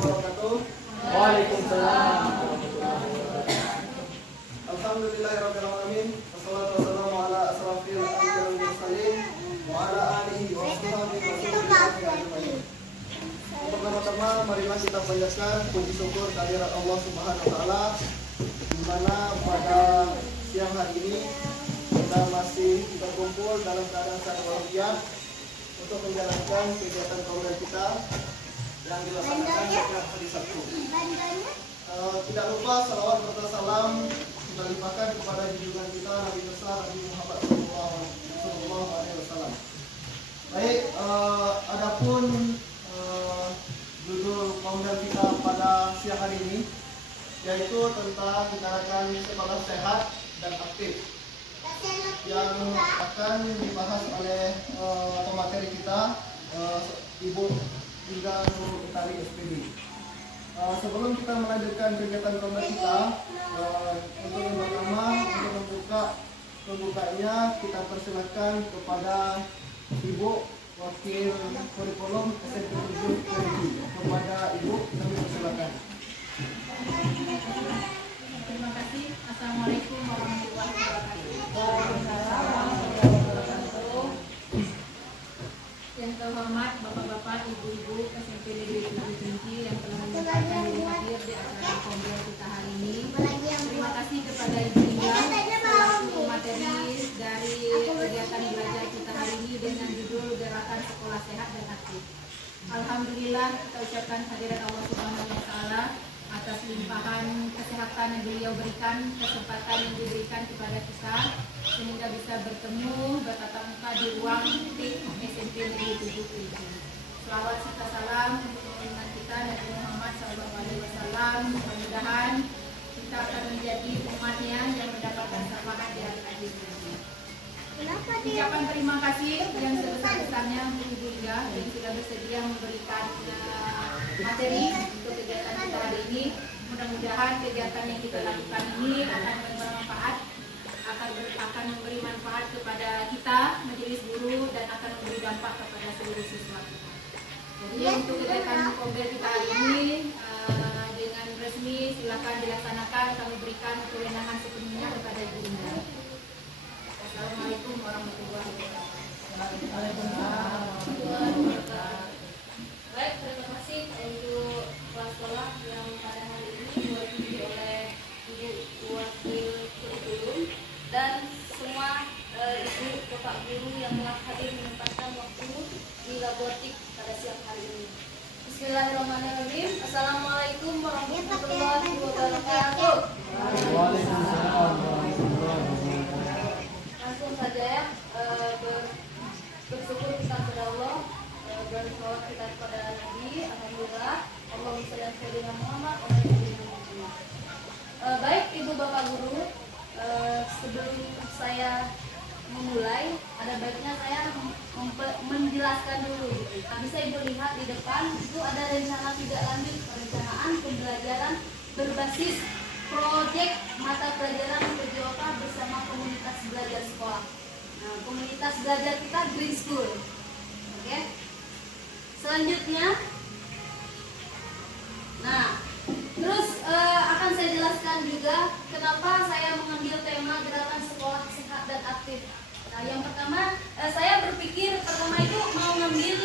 wabarakatuh. Waalaikumsalam. Alhamdulillahirabbil alamin. Wassalatu wassalamu ala asrofil anbiya'i wal mursalin wa ala alihi wa sahbihi ajmain. Pertama-tama marilah kita panjatkan puji syukur kehadirat Allah Subhanahu wa taala di mana pada siang hari ini kita masih berkumpul dalam keadaan sehat walafiat untuk menjalankan kegiatan program kita yang dilaksanakan setiap hari Sabtu. Tidak lupa salawat serta salam kita limpahkan kepada junjungan kita Nabi besar Nabi Muhammad Sallallahu Alaihi Wasallam. Baik, adapun judul program kita pada siang hari ini yaitu tentang gerakan sekolah sehat dan aktif yang akan dibahas oleh pemateri kita Ibu Indah Nur Utari SPD. Sebelum kita melanjutkan kegiatan program kita, untuk yang pertama untuk membuka pembukanya kita persilakan kepada Ibu Wakil Kurikulum SMP 7 kepada Ibu, kami persilakan. Terima kasih. Assalamualaikum warahmatullahi wabarakatuh. Yang terhormat Bapak-bapak, Ibu-ibu SMP Negeri 7 Tinggi yang telah menyempatkan diri hadir di acara kongres kita hari ini. Terima kasih kepada Ibu Indah selaku materi dari kegiatan belajar kita hari ini dengan judul Gerakan Sekolah Sehat dan Aktif. Alhamdulillah kita ucapkan hadirat Allah Subhanahu wa taala atas limpahan kesehatan yang beliau berikan, kesempatan yang diberikan kepada kita sehingga bisa bertemu bertatap muka di ruang SMP Negeri 7 Tinggi. Selawat serta salam untuk junjungan kita Nabi Muhammad SAW. Mudah-mudahan kita akan menjadi umatnya yang mendapatkan syafaat di hari akhir nanti. Ucapan terima kasih yang sebesar-besarnya untuk Ibu Indah yang sudah bersedia memberikan materi untuk kegiatan kita hari ini. Mudah-mudahan kegiatan yang kita lakukan ini akan bermanfaat, akan memberi manfaat kepada kita, majelis guru, dan akan memberi dampak kepada seluruh siswa kita. Jadi untuk kegiatan kongres kita hari ini dengan resmi silakan dilaksanakan, kami berikan kewenangan sepenuhnya kepada Ibu Indah. Assalamualaikum warahmatullahi wabarakatuh. Baik, terima kasih untuk kepala sekolah yang pada hari ini diwakili oleh Ibu Wakil Kurikulum dan semua ibu bapak guru yang telah hadir menyempatkan waktu di laboratik pada siang hari ini. Bismillahirrahmanirrahim. Assalamualaikum warahmatullahi wabarakatuh. Langsung saja ya, bersyukur kita kepada Allah, bersolawat kita kepada Nabi. Alhamdulillah, Allahumma shalli ala sayyidina Muhammad wa ala ali Muhammad. Baik ibu bapak guru, sebelum saya memulai, ada baiknya saya menjelaskan dulu. Bisa ibu lihat di depan itu ada rencana tidak lanjut, perencanaan pembelajaran berbasis proyek mata pelajaran PJOK bersama komunitas belajar sekolah. Nah, komunitas belajar kita Green School. Oke. Selanjutnya, nah, terus akan saya jelaskan juga kenapa saya mengambil tema gerakan sekolah sehat dan aktif. Nah, yang pertama, saya berpikir pertama itu mau ngambil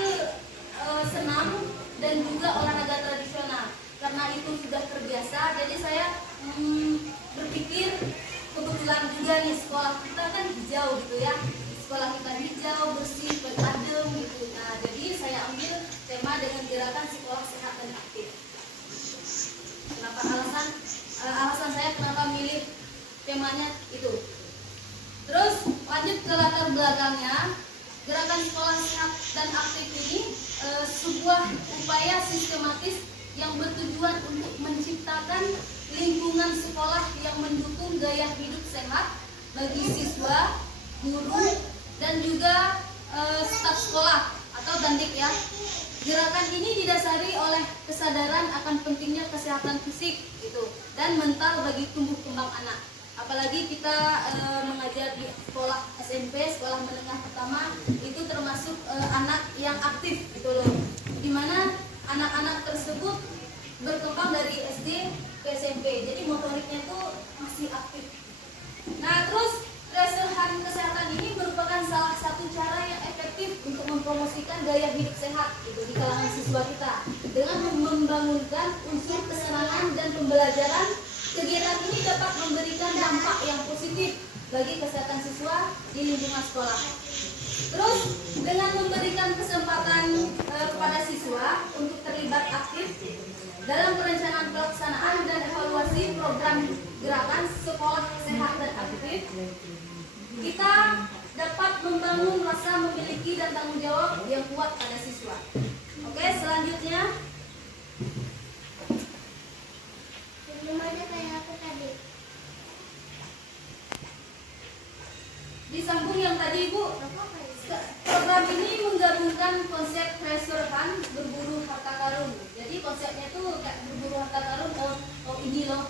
senam dan juga olahraga tradisional. Karena itu sudah terbiasa, jadi saya berpikir kebetulan juga nih sekolah kita kan hijau gitu ya. Sekolah kita hijau, bersih, adem gitu. Nah, jadi saya ambil tema dengan gerakan sekolah sehat dan aktif. Kenapa alasan saya kenapa milih temanya itu. Terus lanjut ke latar belakangnya. Gerakan sekolah sehat dan aktif ini sebuah upaya sistematis yang bertujuan untuk menciptakan lingkungan sekolah yang mendukung gaya hidup sehat bagi siswa, guru, dan juga staf sekolah atau dandik ya. Gerakan ini didasari oleh kesadaran akan pentingnya kesehatan fisik gitu dan mental bagi tumbuh kembang anak. Apalagi kita mengajar di sekolah SMP, sekolah menengah pertama, itu termasuk anak yang aktif gitu loh. Dimana anak-anak tersebut berkembang dari SD ke SMP. Jadi motoriknya itu masih aktif. Nah, terus Tracer Hari Kesehatan ini merupakan salah satu cara yang efektif untuk mempromosikan gaya hidup sehat gitu, di kalangan siswa kita dengan membangunkan unsur kesenangan dan pembelajaran. Kegiatan ini dapat memberikan dampak yang positif bagi kesehatan siswa di lingkungan sekolah. Terus dengan memberikan kesempatan kepada siswa untuk terlibat aktif dalam perencanaan pelaksanaan dan evaluasi program gerakan sekolah sehat dan aktif, kita dapat membangun rasa memiliki dan tanggung jawab yang kuat pada siswa. Oke, selanjutnya disambung yang tadi Ibu. Program ini menggabungkan konsep treasure hunt, berburu harta karun. Jadi konsepnya itu kayak berburu harta karun. Oh ini loh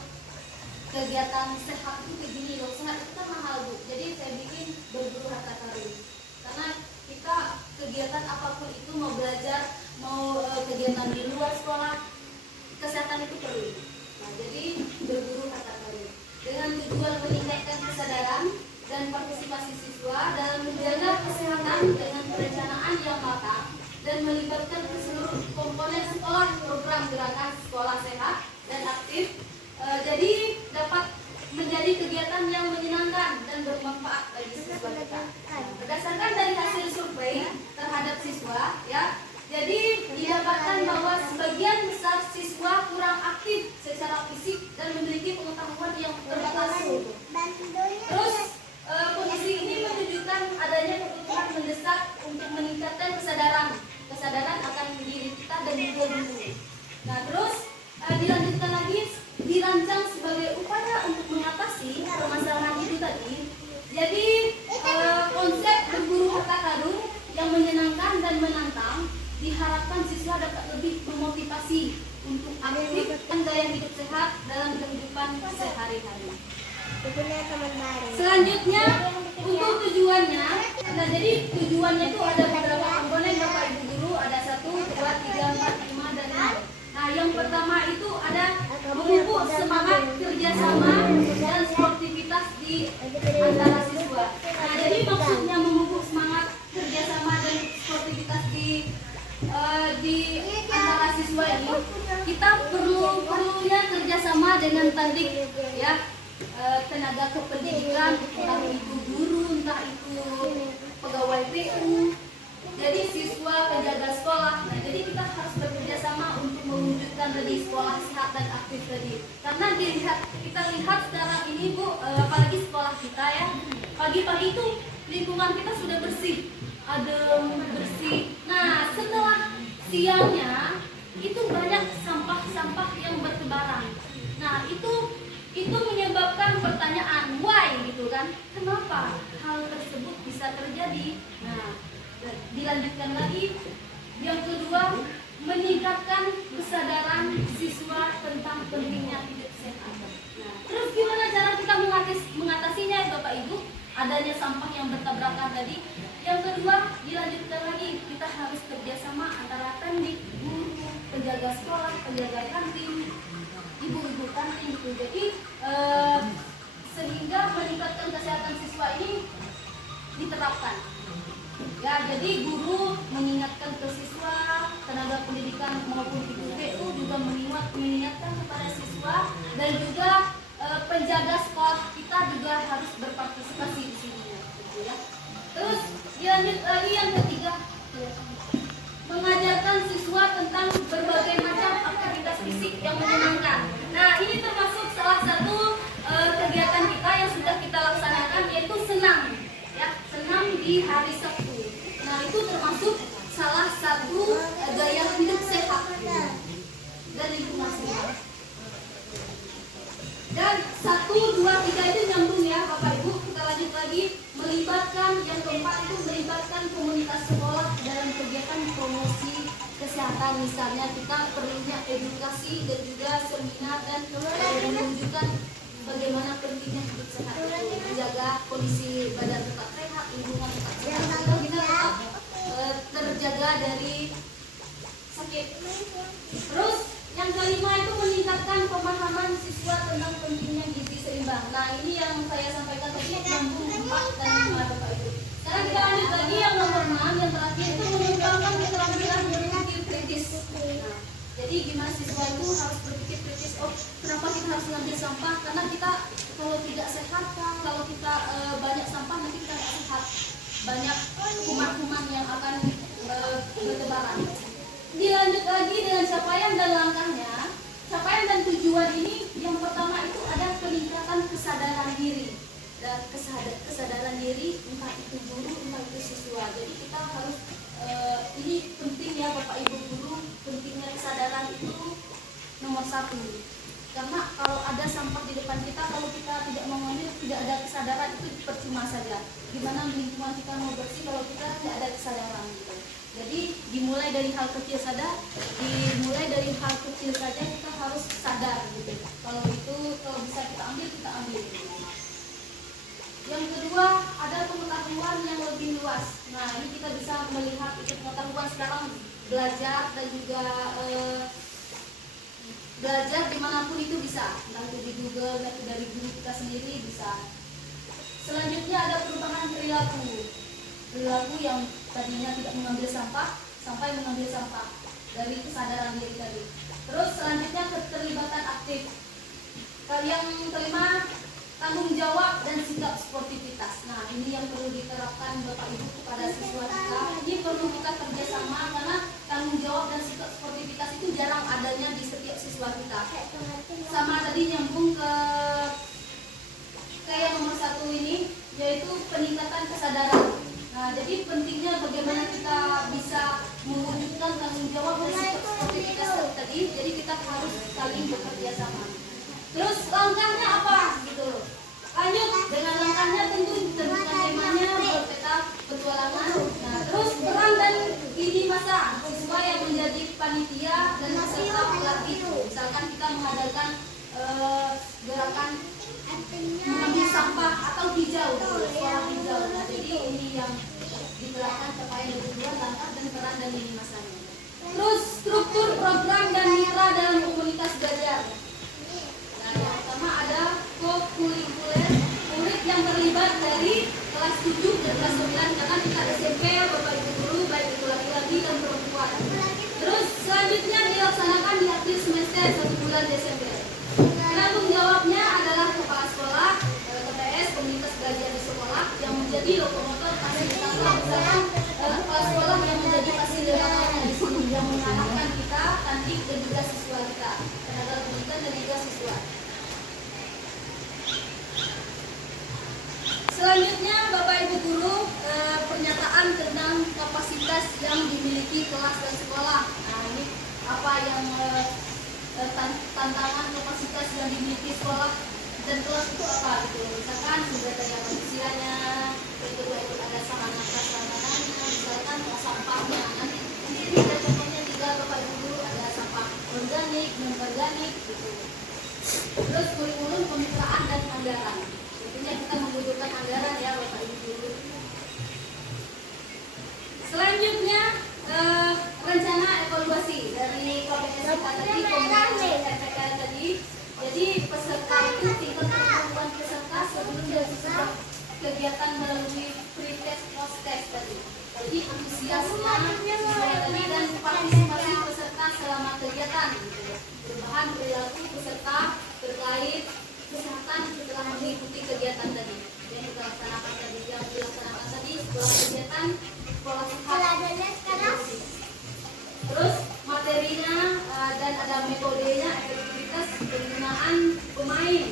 kegiatan sehat itu begini loh. Sehat itu kan mahal Bu. Jadi saya bikin berburu harta karun. Karena kita kegiatan apapun itu, mau belajar, mau kegiatan di luar sekolah, kesehatan itu perlu. Nah, jadi berburu harta karun dengan tujuan meningkatkan kesadaran dan partisipasi siswa dalam menjaga kesehatan dengan perencanaan yang matang dan melibatkan seluruh komponen sekolah. Program gerakan sekolah sehat dan aktif jadi dapat menjadi kegiatan yang menyenangkan dan bermanfaat bagi siswa kita. Berdasarkan dari hasil survei terhadap siswa, ya, jadi didapatkan bahwa sebagian besar siswa kurang aktif secara fisik dan memiliki pengetahuan yang terbatas. Terus kondisi ini menunjukkan adanya kebutuhan mendesak untuk meningkatkan kesadaran akan diri kita dan juga guru. Nah, terus dilanjutkan lagi, dirancang sebagai upaya untuk mengatasi permasalahan itu tadi. Jadi konsep berburu harta karun yang menyenangkan dan menantang diharapkan siswa dapat lebih memotivasi untuk aktif dan gaya hidup sehat dalam kehidupan sehari-hari. Selanjutnya untuk tujuannya, nah jadi tujuannya itu ada beberapa komponen Bapak Ibu Guru, ada 1, 2, 3, 4, 5 dan 6. Nah yang pertama itu ada memupuk semangat kerjasama dan sportivitas di antara siswa. Nah jadi maksudnya memupuk semangat kerjasama dan sportivitas di antara siswa ini, kita perlunya kerjasama dengan tadi ya, tenaga kependidikan, entah itu guru, entah itu pegawai PU, jadi siswa, penjaga sekolah. Nah, jadi kita harus bekerja sama untuk mewujudkan tadi sekolah sehat dan aktif tadi. Karena kita lihat sekarang ini Bu, apalagi sekolah kita ya, pagi-pagi itu lingkungan kita sudah bersih, adem, bersih. Nah, setelah siangnya itu banyak sampah-sampah yang bertebaran. Nah, itu menyebabkan pertanyaan why gitu kan, kenapa hal tersebut bisa terjadi. Nah, dilanjutkan lagi yang kedua, meningkatkan kesadaran siswa tentang pentingnya hidup sehat. Nah, terus gimana cara kita mengatasinya Bapak Ibu? Adanya sampah yang bertabrakan tadi. Yang kedua, dilanjutkan lagi, kita harus kerjasama antara pendidik, guru, penjaga sekolah, penjaga kantin, ibu-ibu kantin gitu. Jadi sehingga meningkatkan kesehatan siswa ini diterapkan. Ya, jadi guru mengingatkan ke siswa, tenaga pendidikan maupun ibu PU juga mengingatkan kepada siswa, dan juga penjaga sekolah kita juga harus berpartisipasi di sini, gitu ya. Terus dilanjut lagi yang ketiga, mengajarkan siswa tentang berbagai macam aktivitas fisik yang menyenangkan. Nah, ini termasuk salah satu kegiatan kita yang sudah kita laksanakan, yaitu senam, ya, senam di hari Sabtu. Nah, itu termasuk salah satu gaya hidup sehat dan lingkungan sehat. Dan 1, 2, 3 itu nyambung ya Bapak Ibu. Kita lanjut lagi, melibatkan yang keempat itu melibatkan komunitas sekolah dalam kegiatan promosi kesehatan. Misalnya kita perlunya edukasi dan juga seminar dan menunjukkan bagaimana pentingnya hidup sehat, menjaga kondisi badan tetap sehat, lingkungan tetap sehat, sehingga kita tetap terjaga dari sakit. Terus yang Yang kelima itu meningkatkan pemahaman siswa tentang pentingnya gizi seimbang. Nah, ini yang saya sampaikan tadi nyambung 4 dan 5 Bapak Ibu. Sekarang kita lanjut lagi yang nomor 6, yang terakhir itu mengembangkan keterampilan berpikir kritis. Nah, jadi gimana siswa itu harus berpikir kritis. Oh, kenapa kita harus mengambil sampah? Karena kita kalau tidak sehat, kalau kita banyak sampah nanti kita nggak sehat. Banyak kuman-kuman yang akan bertebaran. Dilanjut lagi dengan capaian dan langkahnya. Capaian dan tujuan ini yang pertama itu ada peningkatan kesadaran diri. Dan kesadaran diri entah itu guru, entah itu siswa. Jadi kita harus ini penting ya Bapak Ibu guru, pentingnya kesadaran itu nomor 1. Karena kalau ada sampah di depan kita, kalau kita tidak mengambil, tidak ada kesadaran, itu percuma saja. Gimana lingkungan kita mau bersih kalau kita tidak ada kesadaran gitu. Jadi dimulai dari hal kecil saja, kita harus sadar gitu. Kalau bisa kita ambil, kita ambil. Yang kedua ada pengetahuan yang lebih luas. Nah, ini kita bisa melihat itu pengetahuan sekarang belajar dan juga belajar dimanapun itu bisa, entah itu di Google, entah itu dari guru kita sendiri bisa. Selanjutnya ada perubahan perilaku yang tadinya tidak mengambil sampah sampai mengambil sampah dari kesadaran diri tadi. Terus selanjutnya keterlibatan aktif. Yang kelima tanggung jawab dan sikap sportivitas. Nah, ini yang perlu diterapkan Bapak Ibu kepada siswa kita. Ini perlu kita kerjasama karena tanggung jawab dan sikap sportivitas itu jarang adanya di setiap siswa kita. Sama tadi nyambung ke yang nomor 1 ini, yaitu peningkatan kesadaran. Nah, jadi pentingnya bagaimana kita bisa mewujudkan tanggung jawab dan sikap sportivitas tadi. Jadi kita harus saling bekerja sama. Terus langkahnya apa gitu? Lanjut dengan langkahnya tentu temanya berpeta petualangan. Nah, terus peran dan lini masa siswa yang menjadi panitia dan peserta pelatih. Misalkan kita mengadakan gerakan mengambil sampah atau hijau, suara hijau. Nah, jadi ini yang diterapkan capaian dan tujuan, langkah dan peran dan lini masanya. Terus struktur program dan mitra dalam komunitas belajar. Nah, yang pertama ada co-kurikuler, murid yang terlibat dari kelas 7 dan kelas 9 karena kita SMP ya Bapak Ibu guru, baik itu laki-laki dan perempuan. Terus selanjutnya dilaksanakan di akhir semester 1 bulan Desember. Penanggung jawabnya adalah kepala sekolah, KPS, komunitas belajar di sekolah yang menjadi lokomotor fasilitator. Misalkan kepala sekolah yang menjadi fasilitatornya di sini yang mengarahkan kita, kandik dan juga siswa kita, tenaga pendidikan dan juga siswa. Selanjutnya Bapak Ibu guru, pernyataan tentang kapasitas yang dimiliki kelas dan sekolah. Nah, ini apa yang tantangan kapasitas yang dimiliki sekolah dan kelas itu apa gitu. Misalkan sumber daya manusianya, kedua itu ada sarana prasarananya, misalkan sampahnya. Nanti ini ada contohnya juga Bapak Ibu guru, ada sampah organik, non-organik gitu. Terus kurikulum, kemitraan dan anggaran. Tentunya kita membutuhkan anggaran ya Bapak Ibu guru. Selanjutnya rencana evaluasi dari KPS kita tadi, komunitas RPK tadi. Jadi peserta itu tingkat kemampuan peserta sebelum dan sesudah kegiatan melalui pre-test, post-test tadi. Jadi antusiasnya tadi dan partisipasi peserta selama kegiatan. Perubahan perilaku peserta terkait kesehatan setelah mengikuti kegiatan tadi. Yang dilaksanakan tadi, setelah kegiatan sekolah sehat. Terus materinya dan ada metodenya, efektivitas penggunaan pemain,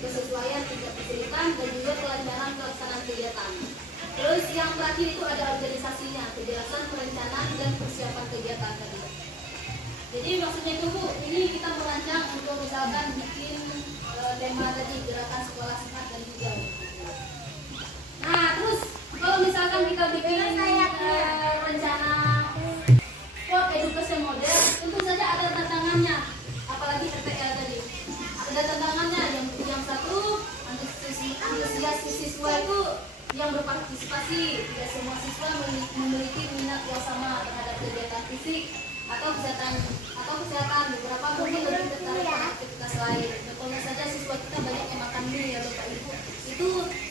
kesesuaian tingkat kesulitan dan juga kelancaran pelaksanaan kegiatan. Terus yang terakhir itu ada organisasinya, kejelasan perencanaan dan persiapan kegiatan tadi. Jadi maksudnya itu Bu, ini kita merancang untuk misalkan bikin tema tadi gerakan sekolah sehat dan hijau. Nah, terus kalau misalkan kita bikin rencana sport edukasi model, tentu saja ada tantangannya, apalagi RPL tadi. Ada tantangannya yang satu, antusias siswa itu yang berpartisipasi. Tidak semua siswa memiliki minat yang sama terhadap kegiatan fisik atau kesehatan. Beberapa mungkin baik. Contohnya saja siswa kita banyak yang makan mie ya Bapak Ibu, itu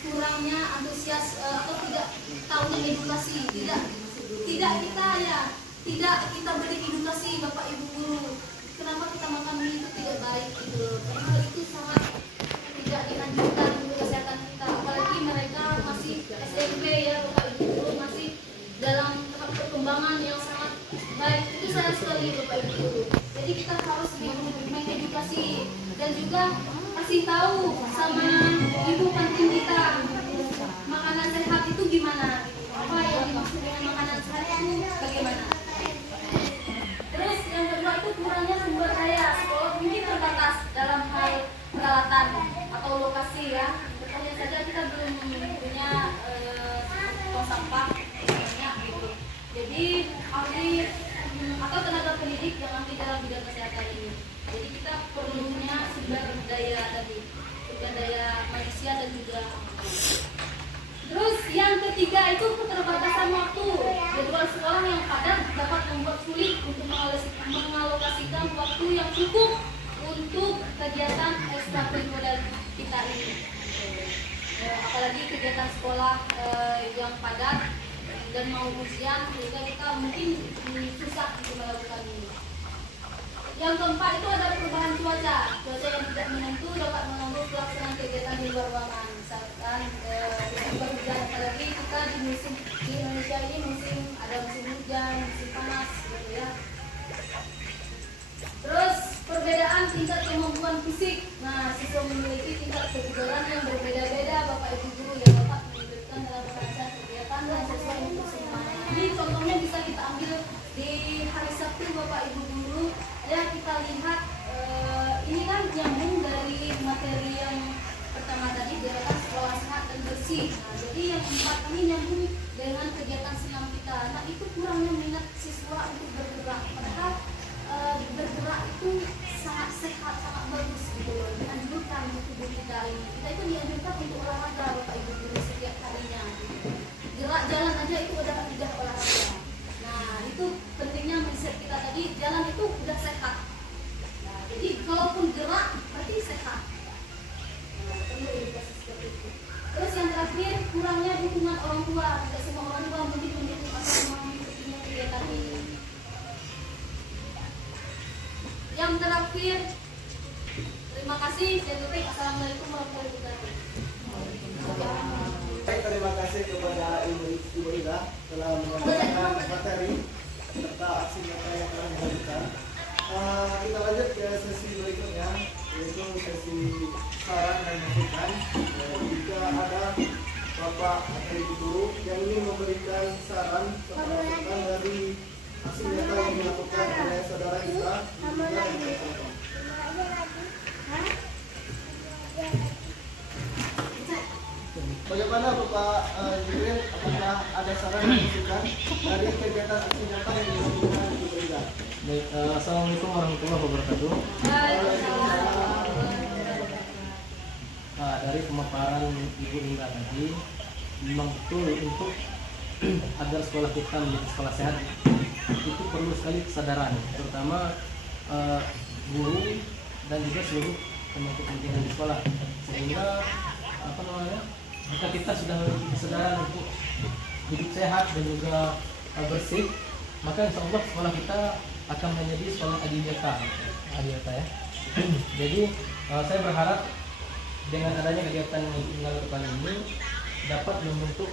kurangnya antusias atau tidak tahunya edukasi, tidak kita beri edukasi Bapak Ibu guru. Kenapa kita makan mie itu tidak baik gitu. Padahal itu sangat tidak dilanjutkan untuk kesehatan kita. Apalagi mereka masih SMP ya Bapak Ibu guru, masih dalam tahap perkembangan yang sangat baik. Itu sayang sekali Bapak Ibu guru. Jadi kita harus mengedukasi dan juga kasih tahu sama ibu penting kita makanan sehat itu gimana, apa yang dimaksud dengan makanan sehat itu bagaimana. Terus yang kedua itu kurangnya sumber daya sekolah mungkin terbatas dalam hal peralatan atau lokasi ya. Contohnya saja kita belum punya tong sampah banyak gitu. Jadi ahli atau tenaga pendidik yang ahli dalam bidang kesehatan ini. Jadi kita perlunya sumber daya tadi, sumber daya manusia dan juga. Terus yang ketiga itu keterbatasan waktu. Jadwal sekolah yang padat dapat membuat sulit untuk mengalokasikan waktu yang cukup untuk kegiatan ekstrakurikuler kita ini. Apalagi kegiatan sekolah yang padat dan mau ujian, sehingga kita mungkin susah untuk melakukan ini. Yang keempat itu adalah perubahan cuaca. Cuaca yang tidak menentu dapat mengganggu pelaksanaan kegiatan di luar ruangan. Misalkan hujan, apalagi kita di musim di Indonesia ini ada musim hujan, musim panas, gitu ya. Terus perbedaan tingkat kemampuan fisik. Nah, siswa memiliki tingkat kebugaran yang berbeda-beda Bapak Ibu guru yang dapat melibatkan dalam rangkaian kegiatan dan sesuai untuk semuanya. Ini contohnya bisa kita ambil di hari Sabtu Bapak Ibu guru. Ya kita lihat ini kan nyambung dari materi yang pertama tadi, gerakan sekolah sehat dan bersih. Nah, jadi yang empat ini nyambung dengan kegiatan senam kita. Nah, itu kurangnya minat siswa untuk bergerak. Padahal bergerak itu sangat sehat, sangat bagus gitu loh. Dianjurkan untuk tubuh kita ini. Kita itu dianjurkan untuk olahraga Bapak Ibu guru setiap harinya. Gitu. Gerak jalan aja itu udah olahraga. Nah, itu pentingnya mindset kita tadi, jalan itu udah sehat. Nah, jadi kalaupun gerak berarti sehat. Nah, perlu edukasi seperti itu. Terus yang terakhir, kurangnya dukungan orang tua. Tidak semua orang tua mungkin mendukung atau mengikuti kegiatan ini. Yang terakhir, terima kasih. Saya tutup. Assalamualaikum warahmatullahi wabarakatuh. Baik, terima kasih kepada Ibu Ida telah menyampaikan materi serta aksi nyata yang telah diberikan. Kita lanjut ke sesi berikutnya, yaitu sesi saran dan masukan. Jika ada Bapak atau Ibu guru yang ingin memberikan saran serta masukan dari aksi nyata yang dilakukan oleh saudara kita, bagaimana Bapak Jibril, apakah ada saran dan masukan dari kegiatan aksi nyata yang dilakukan Ibu Ida? Baik, Assalamualaikum warahmatullahi wabarakatuh. Dari pemaparan Ibu Indah tadi, memang betul untuk agar sekolah kita menjadi sekolah sehat itu perlu sekali kesadaran, terutama guru dan juga seluruh pemangku kepentingan di sekolah. Sehingga jika kita sudah memiliki kesadaran untuk hidup sehat dan juga bersih, maka insya Allah sekolah kita akan menjadi sekolah adiwiyata ya. Jadi saya berharap dengan adanya kegiatan yang dilakukan ini dapat membentuk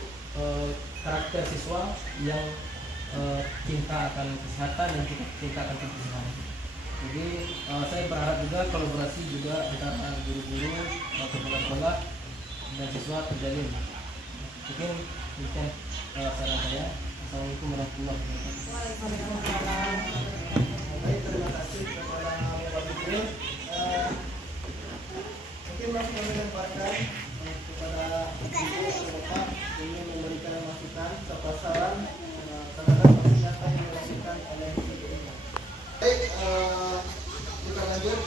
karakter siswa yang cinta akan kesehatan dan cinta akan kebersihan. Jadi saya berharap juga kolaborasi juga antara guru-guru, kepala sekolah dan siswa terjalin. Mungkin demikian saran saya. Assalamualaikum warahmatullahi wabarakatuh. Baik, terima kasih kepada Bapak Jibril. Mungkin masih kami lemparkan kepada Ibu atau Bapak ingin memberikan masukan serta saran terhadap aksi nyata yang dilakukan oleh Ibu Ida. Baik, kita lanjut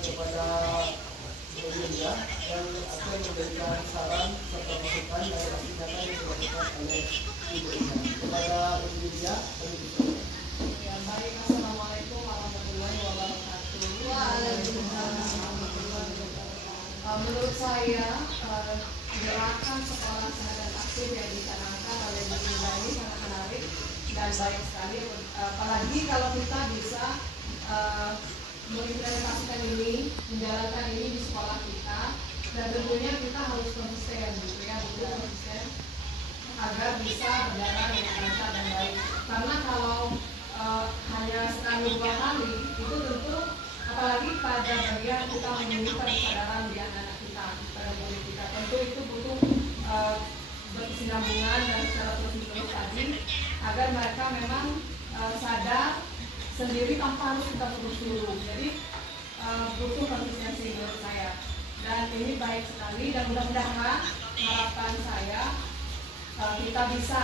kepada Ibu Ida yang akan memberikan saran serta masukan dari aksi nyata yang dilakukan oleh Ibu Ida. Kepada Ibu Ida, Ya, baik. Assalamualaikum warahmatullahi wabarakatuh. Waalaikumsalam. saya gerakan sekolah sehat dan aktif yang dicanangkan oleh Bu Linda ini sangat menarik dan baik sekali, apalagi kalau kita bisa mengimplementasikan ini, menjalankan ini di sekolah kita, dan tentunya kita harus konsisten gitu ya, betul konsisten agar bisa berjalan dengan lancar dan baik. Karena kalau hanya sekali 2 kali itu tentu, apalagi pada bagian kita menumbuhkan kesadaran di anak-anak kita, pada murid kita, tentu itu butuh berkesinambungan dan secara terus-menerus tadi agar mereka memang sadar sendiri tanpa harus kita suruh-suruh. Jadi butuh konsistensi menurut saya, dan ini baik sekali, dan mudah-mudahan harapan saya kita bisa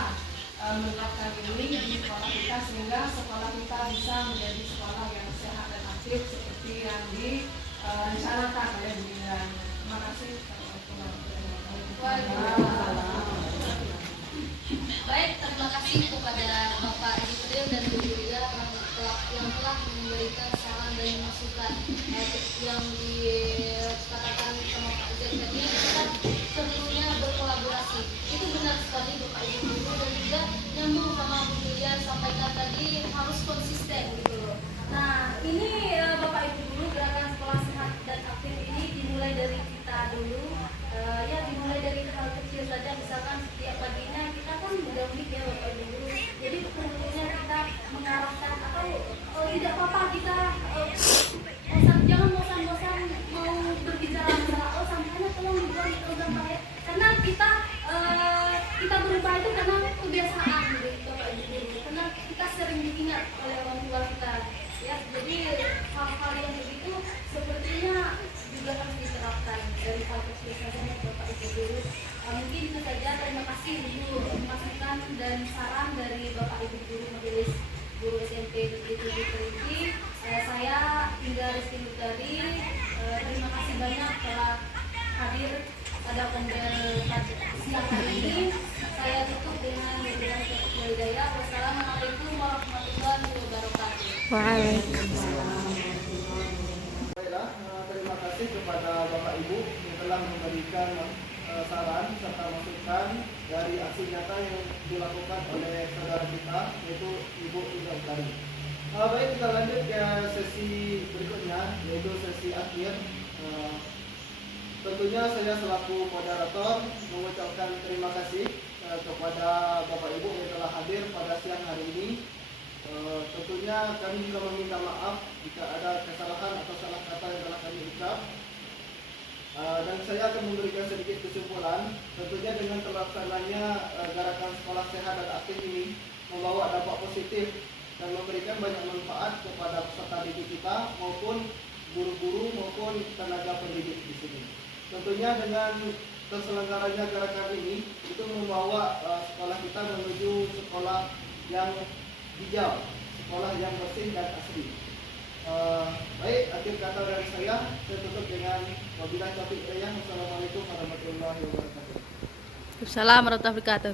menerapkan ini di sekolah kita sehingga sekolah kita bisa menjadi sekolah yang sehat dan aktif seperti yang direncanakan oleh Bu Linda. Terima kasih. Baik, terima kasih kepada Bapak Jibril dan Bu Yulia yang telah memberikan saran dan masukan yang dikatakan sama Pak Zen tadi. Kita tentunya berkolaborasi. Itu benar sekali Bapak Ibu Guru, dan juga nyambung sama Bu Yulia sampaikan tadi, harus konsisten gitu loh. Nah, ini Bapak Ibu Guru, gerakan sekolah sehat dan aktif ini dimulai dari kita dulu. Ya, dimulai dari hal kecil saja, misalkan setiap paginya kita kan udah unik ya Bapak Ibu Guru, jadi tentunya kita mengarahkan atau tidak apa-apa kita jangan bosan-bosan mau berbicara masalah sampahnya tolong dibuang di sampah ya, karena kita berubah itu karena kebiasaan gitu Bapak Ibu Guru, karena kita sering diingat oleh orang tua kita ya, jadi hal-hal yang begitu sepertinya juga harus diterapkan dari hal kecil saja Bapak Ibu Guru. Mungkin itu saja, terima kasih dulu masukan dan saran dari Bapak Ibu Guru Majelis Guru SMP Negeri 7 Kerinci. Saya Indra Rizky Nutari, terima kasih banyak telah hadir pada pembel siang hari ini. Saya tutup dengan memberikan hidayah. Wassalamualaikum warahmatullahi wabarakatuh. Baiklah, terima kasih kepada Bapak Ibu yang telah memberikan saran serta masukan dari aksi nyata yang dilakukan oleh saudara kita, yaitu Ibu Indra Utari. Baik, kita lanjut ke sesi berikutnya, yaitu sesi akhir. Tentunya saya selaku moderator mengucapkan terima kasih kepada Bapak Ibu yang telah hadir pada siang hari ini. Tentunya kami juga meminta maaf jika ada kesalahan atau salah kata yang telah kami ucap. Dan saya akan memberikan sedikit kesimpulan. Tentunya dengan terlaksananya gerakan sekolah sehat dan aktif ini membawa dampak positif dan memberikan banyak manfaat kepada peserta didik kita maupun guru-guru maupun tenaga pendidik di sini. Tentunya dengan terselenggaranya gerakan ini itu membawa sekolah kita menuju sekolah yang hijau, sekolah yang bersih dan asri. Baik, akhir kata dari saya tutup dengan wabillahi taufiq wal hidayah. Wassalamualaikum warahmatullahi wabarakatuh. Assalamualaikum warahmatullahi wabarakatuh.